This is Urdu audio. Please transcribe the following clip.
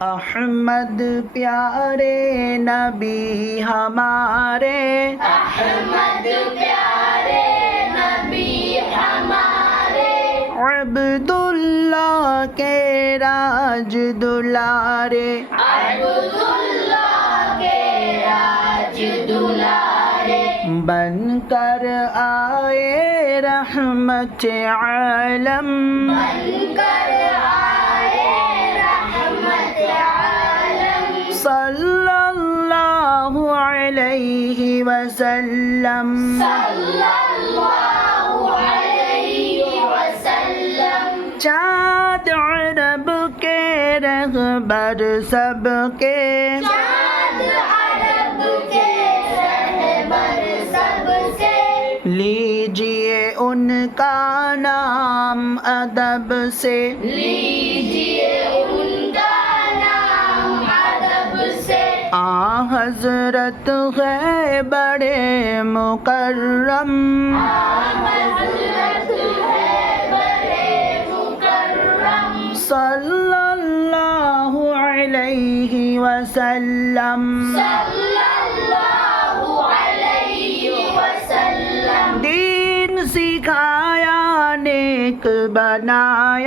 احمد پیارے نبی ہمارے، احمد پیارے نبی ہمارے، عبداللہ کے راج دلارے، عبداللہ کے راج دلارے، بن کر آئے رحمت عالم، بن کر آئے رحمت عالم، صلی اللہ علیہ وسلم، صلی اللہ علیہ وسلم، چاند عرب کے رہبر سب کے، چاند عرب کے رہبر سب سے، لیجئے ان کا نام ادب سے، لیجئے ان کا نام ادب سے، حضرت ہے بڑے مکرم، حضرت ہے بڑے مکرم، صلی اللہ علیہ وسلم، صلی اللہ علیہ وسلم، دین سکھایا نیک بنایا،